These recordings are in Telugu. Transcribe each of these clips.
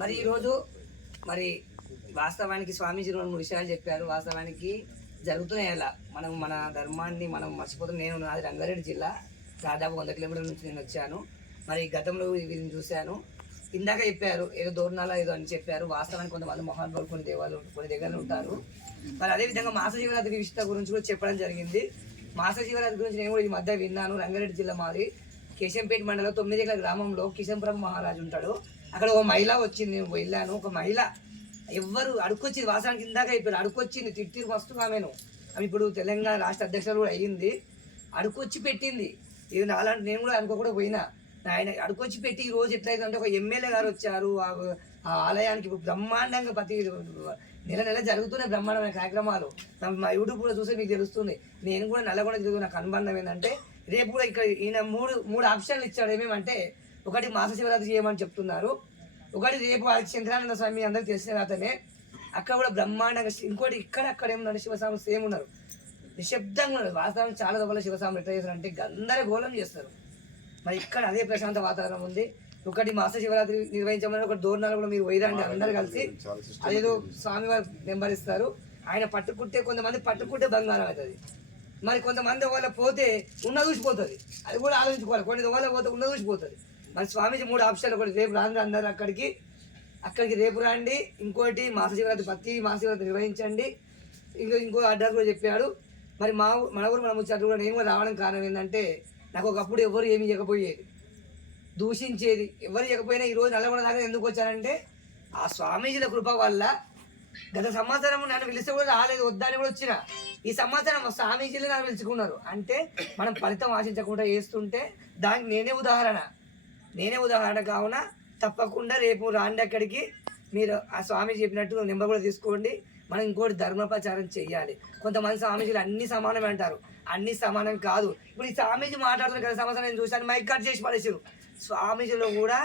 మరి ఈరోజు మరి వాస్తవానికి స్వామీజీ 2 విషయాలు చెప్పారు. వాస్తవానికి జరుగుతున్నాయి అలా మనం మన ధర్మాన్ని మనం మర్చిపోతున్నాం. నేను నాది రంగారెడ్డి జిల్లా, దాదాపు 100 కిలోమీటర్ల నుంచి నేను వచ్చాను. మరి గతంలో వీరిని చూశాను. ఇందాక చెప్పారు ఏదో దూరణాల ఏదో అని చెప్పారు. వాస్తవానికి కొంతమంది మహానుభావులు కొన్ని దగ్గరలో ఉంటారు. మరి అదేవిధంగా మాస శివరాత్రి విషయం గురించి కూడా చెప్పడం జరిగింది. మాస శివరాత్రి గురించి నేను కూడా ఈ మధ్య విన్నాను. రంగారెడ్డి జిల్లా మాది కేశంపేట మండలం 9 ఎకరాల గ్రామంలో కిషన్పురం మహారాజు ఉంటాడు. అక్కడ ఒక మహిళ వచ్చింది. నేను వెళ్ళాను. ఒక మహిళ ఎవ్వరు అడుక్కొచ్చింది. వాసనానికి ఇందాక అయిపోయారు. అడుక్కొచ్చింది, తిట్టిరు మస్తు ఆమెను. ఆమె ఇప్పుడు తెలంగాణ రాష్ట్ర అధ్యక్షులు కూడా అయ్యింది. అడుక్కొచ్చి పెట్టింది. ఇది నాలాంటి నేను కూడా అనుకోకుండా పోయినా. ఆయన అడుకొచ్చి పెట్టి ఈ రోజు ఎట్లయితే ఒక ఎమ్మెల్యే గారు వచ్చారు ఆ ఆలయానికి. బ్రహ్మాండంగా ప్రతి నెల జరుగుతున్నాయి బ్రహ్మాండమైన కార్యక్రమాలు. మా యూట్యూబ్లో చూస్తే మీకు తెలుస్తుంది. నేను కూడా నల్లగొండ తిరుగుతూ నాకు అనుబంధం ఏంటంటే రేపు కూడా ఇక్కడ ఈయన మూడు ఆప్షన్లు ఇచ్చాడు. ఏమేమంటే ఒకటి మాస శివరాత్రి చేయమని చెప్తున్నారు, ఒకటి రేపు శంకరానంద స్వామి అందరికి తెలిసిన అతనే అక్కడ కూడా బ్రహ్మాండంగా, ఇంకోటి అక్కడ ఏమన్నారు శివస్వామి సేమ్ ఉన్నారు, నిశ్శబ్దంగా ఉన్నారు. వాస్తవానికి చాలా దొంగల శివస్వామి ఎట్లా చేస్తారంటే గందరగోళం చేస్తారు. మరి ఇక్కడ అదే ప్రశాంత వాతావరణం ఉంది. ఒకటి మాస శివరాత్రి నిర్వహించమని ఒక దూరణాలు కూడా మీరు వైరాండి అందరు కలిసి అదేదో స్వామివారి నెంబర్ ఇస్తారు. ఆయన పట్టుకుంటే కొంతమంది పట్టుకుంటే బంగారం అవుతుంది, మరి కొంతమంది ఒకవేళ పోతే ఉన్న చూసిపోతుంది. అది కూడా ఆలోచించుకోవాలి. కొన్ని ఒకవేళ పోతే ఉన్న చూసిపోతుంది. మరి స్వామీజీ 3 ఆప్షన్లు. ఒకటి రేపు రాండి అందరు అక్కడికి రేపు రండి. ఇంకోటి మాస శివరాత్రి ప్రతి మాస శివరాత్రి నిర్వహించండి. ఇంకో అడ్రస్ కూడా చెప్పాడు. మరి మన ఊరు మన ముచ్చట్లు కూడా నేను కూడా రావడం కారణం ఏంటంటే నాకు ఒకప్పుడు ఎవరు ఏమి ఇవ్వకపోయేది, దూషించేది. ఎవరు ఇవ్వకపోయినా ఈరోజు నల్లగొండ దాకా ఎందుకు వచ్చానంటే ఆ స్వామీజీల కృప వల్ల. గత సంవత్సరం నన్ను పిలిస్తే కూడా రాలేదు, వద్దని కూడా వచ్చిన. ఈ సంవత్సరం స్వామీజీలు నన్ను పిలుచుకున్నారు. అంటే మనం ఫలితం ఆశించకుండా చేస్తుంటే దానికి నేనే ఉదాహరణ కావున తప్పకుండా రేపు రాండి అక్కడికి. మీరు ఆ స్వామీజీ చెప్పినట్టు నెంబర్ కూడా తీసుకోండి. మనం ఇంకోటి ధర్మ ప్రచారం చెయ్యాలి. కొంతమంది స్వామీజీలు అన్ని సమానమే అంటారు, అన్ని సమానం కాదు. ఇప్పుడు ఈ స్వామీజీ మాట్లాడుతున్నారు కదా, సంవత్సరం నేను చూశాను మైక్ కట్ చేసి పడేసారు. స్వామీజీలో కూడా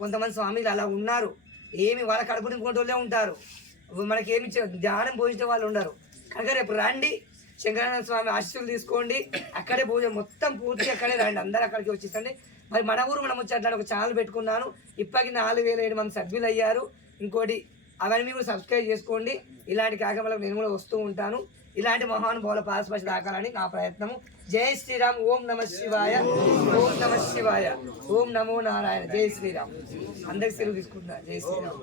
కొంతమంది స్వామీజీలు అలా ఉన్నారు. ఏమి వాళ్ళ కడుపు నింపుకుంటూ ఉంటారు, మనకి ఏమి ధ్యానం పోషించే వాళ్ళు ఉండరు. కనుక రేపు రండి, శంకరానంద స్వామి ఆశీస్సులు తీసుకోండి. అక్కడే పూజ మొత్తం పూర్తి అక్కడే రండి, అందరు అక్కడికి వచ్చేసండి. మరి మన ఊరు మనం వచ్చేట్లా ఒక ఛానల్ పెట్టుకున్నాను. ఇప్పటికి 4007 మంది సభ్యులు అయ్యారు. ఇంకోటి అవన్నీ కూడా సబ్స్క్రైబ్ చేసుకోండి. ఇలాంటి కార్యక్రమాలకు నేను కూడా వస్తూ ఉంటాను. ఇలాంటి మహానుభావుల పాదస్పర్శ దాకాలని నా ప్రయత్నము. జై శ్రీరామ్. ఓం నమ శివాయ, ఓం నమ శివాయ, ఓం నమో నారాయణ. జై శ్రీరామ్. అందరికి సెలవు తీసుకుంటున్నా. జై శ్రీరామ్.